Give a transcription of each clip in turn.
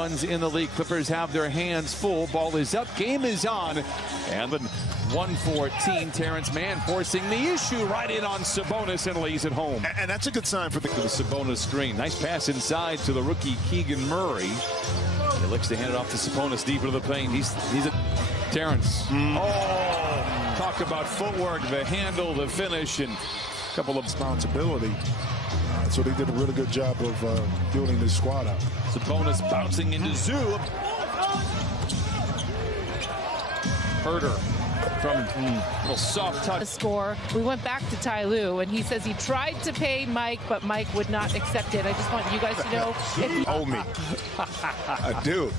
In the league, Clippers have their hands full. Ball is up, game is on, and 114. Terrence Mann forcing the issue right in on Sabonis and lays it home. And that's a good sign for the Sabonis screen. Nice pass inside to the rookie Keegan Murray. He looks to hand it off to Sabonis deep into the paint. He's a Terrence. Oh, talk about footwork, the handle, the finish, and a couple of responsibility. So they did a really good job of building this squad up. Sabonis bouncing into Zoo. Herder from a little soft touch. Score. We went back to Ty Lue, and he says he tried to pay Mike, but Mike would not accept it. I just want you guys to know. If you owe me. I do.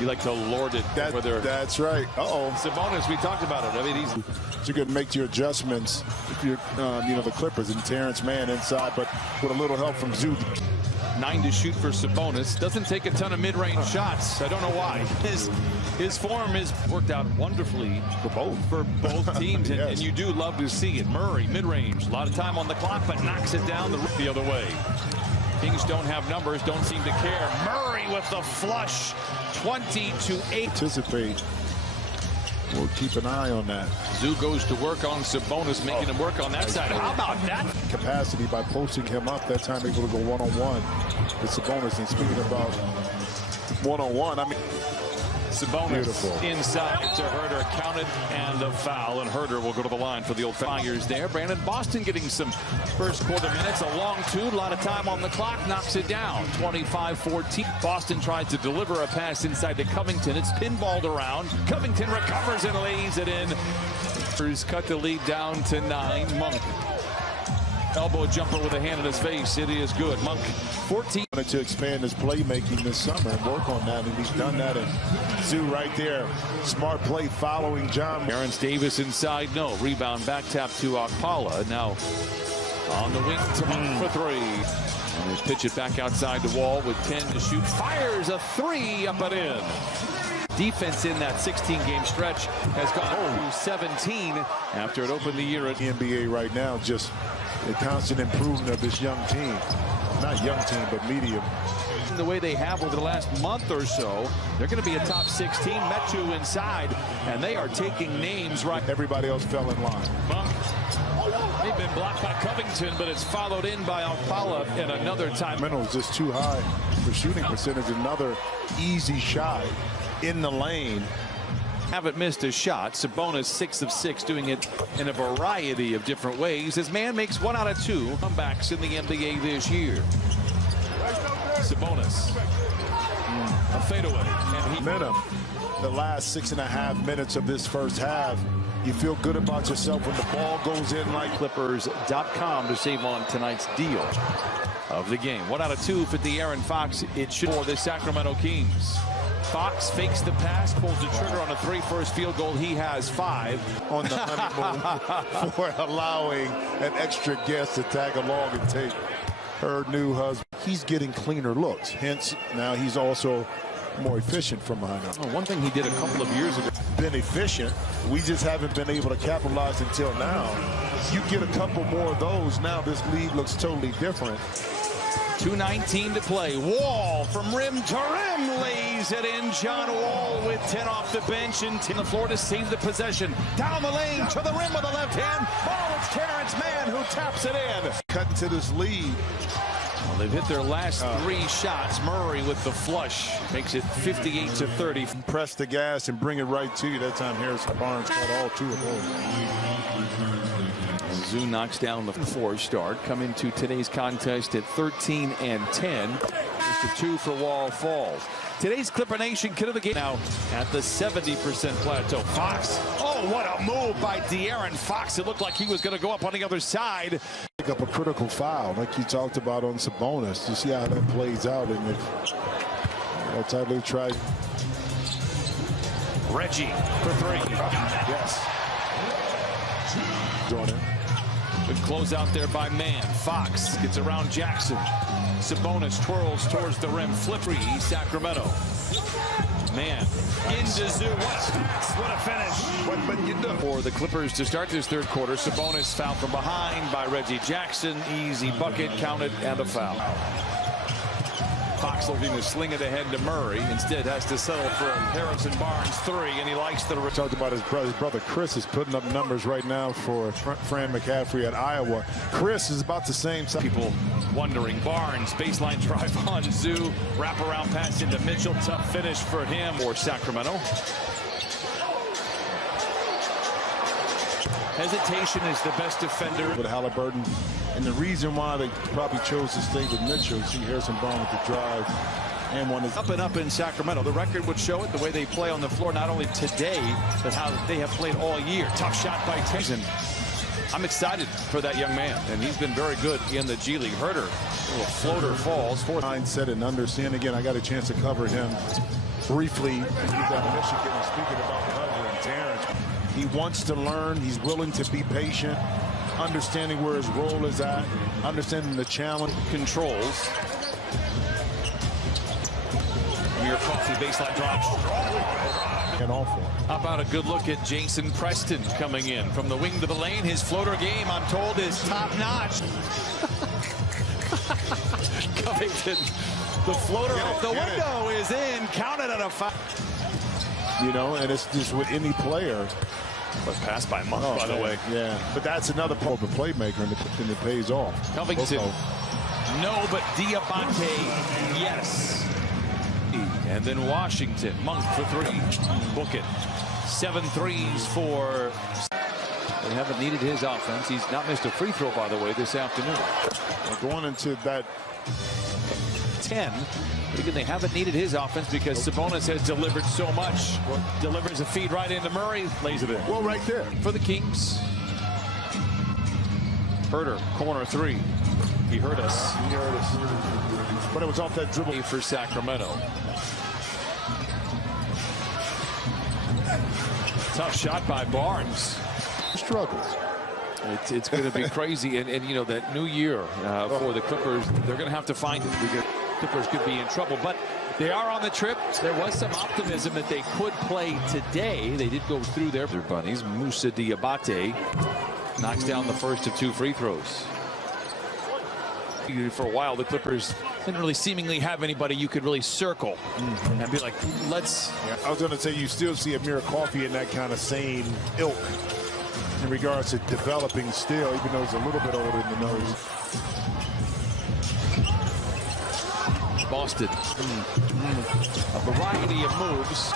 You like to lord it over there. That's right. Sabonis, we talked about it. I mean, you can make your adjustments if you're, the Clippers and Terrence Mann inside, but with a little help from Zoo. 9 to shoot for Sabonis. Doesn't take a ton of mid-range shots. I don't know why. His form has worked out wonderfully for both teams, and, yes. And you do love to see it. Murray, mid-range, a lot of time on the clock, but knocks it down the other way. Kings don't have numbers, don't seem to care. Murray with the flush, 20-8. Anticipate. We'll keep an eye on that. Zoo goes to work on Sabonis, making him work on that side. How about that? Capacity by posting him up, that time able to go one-on-one with Sabonis. And speaking about one-on-one, I mean, Sabonis beautiful. Inside to Herder, counted, and the foul. And Herder will go to the line for the old Fires there. Brandon Boston getting some first quarter minutes. A long two, a lot of time on the clock, knocks it down. 25-14. Boston tried to deliver a pass inside to Covington. It's pinballed around. Covington recovers and lays it in. Cut the lead down to 9. Monk. Elbow jumper with a hand in his face. It is good. Monk, 14. Wanted to expand his playmaking this summer and work on that, and he's done that. And Zoo right there. Smart play following John. Terrence Davis inside. No. Rebound back tap to Okpala. Now on the wing to Monk for 3. And they pitch it back outside the wall with 10 to shoot. Fires a 3 up and in. Defense in that 16-game stretch has gone to 17 after it opened the year at the NBA right now. Just a constant improvement of this young team. Not young team, but medium. The way they have over the last month or so, they're going to be a top 16. Metu inside, and they are taking names right. Everybody else fell in line. They've been blocked by Covington, but it's followed in by Okpala in another time. Sacramento's just too high for shooting percentage. Another easy shot in the lane. Haven't missed a shot. Sabonis 6 of 6, doing it in a variety of different ways. His man makes 1 out of 2 comebacks in the NBA this year. Sabonis, a fadeaway, and he momentum. The last 6.5 minutes of this first half, you feel good about yourself when the ball goes in. Like Clippers.com to save on tonight's deal of the game. 1 out of 2 for De'Aaron Fox. It should for the Sacramento Kings. Fox fakes the pass, pulls the trigger on a 3 first field goal. He has 5 on the honeymoon for allowing an extra guest to tag along and take her new husband. He's getting cleaner looks. Hence, now he's also more efficient from behind her. One thing he did a couple of years ago. Been efficient. We just haven't been able to capitalize until now. You get a couple more of those, now this league looks totally different. 2:19 to play. Wall from rim to rim, lays it in. John Wall with 10 off the bench and to the floor to save the possession. Down the lane to the rim with the left hand. Oh, it's Terrence Mann who taps it in. Cutting to this lead. Well, they've hit their last 3 shots. Murray with the flush makes it 58-30. Press the gas and bring it right to you. That time Harrison Barnes caught all 2 of those. Zoo knocks down the 4 start. Come into today's contest at 13-10. Just a 2 for Wall falls. Today's Clipper Nation kid of the game now at the 70% plateau. Fox. Oh, what a move by De'Aaron Fox. It looked like he was going to go up on the other side. Pick up a critical foul like you talked about on Sabonis. You see how that plays out. And if Ty Lue tried. Reggie for 3. Yes. Jordan. Good close out there by Mann. Fox gets around Jackson. Sabonis twirls towards the rim. Flippery, Sacramento. Mann into Zoo. What a finish. What you do? For the Clippers to start this third quarter. Sabonis fouled from behind by Reggie Jackson. Easy bucket, counted, and a foul. Fox looking to sling it ahead to Murray. Instead has to settle for a Harrison Barnes three, and he likes the return. Talked about his brother Chris is putting up numbers right now for Fran McCaffrey at Iowa. Chris is about the same size. People wondering. Barnes, baseline drive on Zoo. Wraparound pass into Mitchell. Tough finish for him or Sacramento. Hesitation is the best defender. With Halliburton. And the reason why they probably chose to stay with Mitchell, see Harrison Barnes with the drive. And one is up and up in Sacramento. The record would show it, the way they play on the floor, not only today, but how they have played all year. Tough shot by Tyson. I'm excited for that young man, and he's been very good in the G League. Herder, a little floater falls. Mindset and understand. Again, I got a chance to cover him briefly. He's out of Michigan. And speaking about Herder and Terrence, he wants to learn. He's willing to be patient, understanding where his role is at, understanding the challenge. Controls. Amir Coffey baseline drive. And awful. How about a good look at Jason Preston coming in from the wing to the lane? His floater game, I'm told, is top notch. Covington, the floater off the window is in. Counted on a foul. You know, and it's just with any player. But passed by Monk, by the way. Yeah, but that's another part of a playmaker, and it pays off. Covington, no, but Diabate, yes. And then Washington, Monk for three. Book it. 7 threes for. They haven't needed his offense. He's not missed a free throw, by the way, this afternoon. We're going into that 10. But again, they haven't needed his offense because Sabonis has delivered so much. Delivers a feed right into Murray, lays it in. Well, right there for the Kings. Herder, corner three. He heard us. He heard us. But it was off that dribble for Sacramento. Tough shot by Barnes. Struggles. It's going to be crazy, and you know that new year for the Clippers, they're going to have to find it. The Clippers could be in trouble, but they are on the trip. There was some optimism that they could play today. They did go through their bunnies. Moussa Diabate knocks down the first of 2 free throws. For a while, the Clippers didn't really seemingly have anybody you could really circle and be like, let's. Yeah, I was going to say you still see Amir Coffey in that kind of same ilk in regards to developing still, even though he's a little bit older in the nose. Boston. A variety of moves.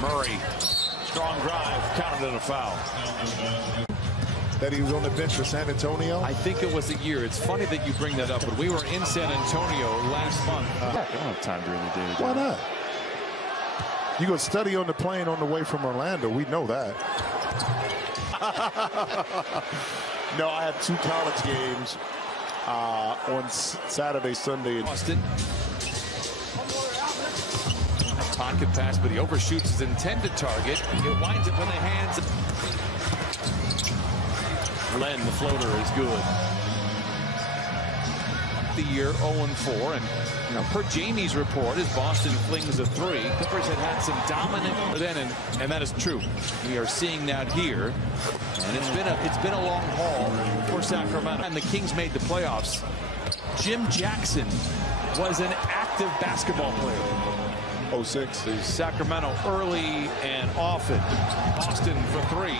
Murray. Strong drive. Counted in a foul. That he was on the bench for San Antonio? I think it was a year. It's funny that you bring that up, but we were in San Antonio last month. I don't have time during the day. Why not? You go study on the plane on the way from Orlando. We know that. No, I had 2 college games on Saturday, Sunday. In Boston. Pocket pass, but he overshoots his intended target. It winds up in the hands of Len. The floater is good. The year 0-4, and you know, per Jamie's report, as Boston flings a 3, Clippers had some dominant then, and that is true. We are seeing that here, and it's been a long haul for Sacramento. And the Kings made the playoffs. Jim Jackson was an active basketball player. 06. Sacramento early and often. Boston for 3.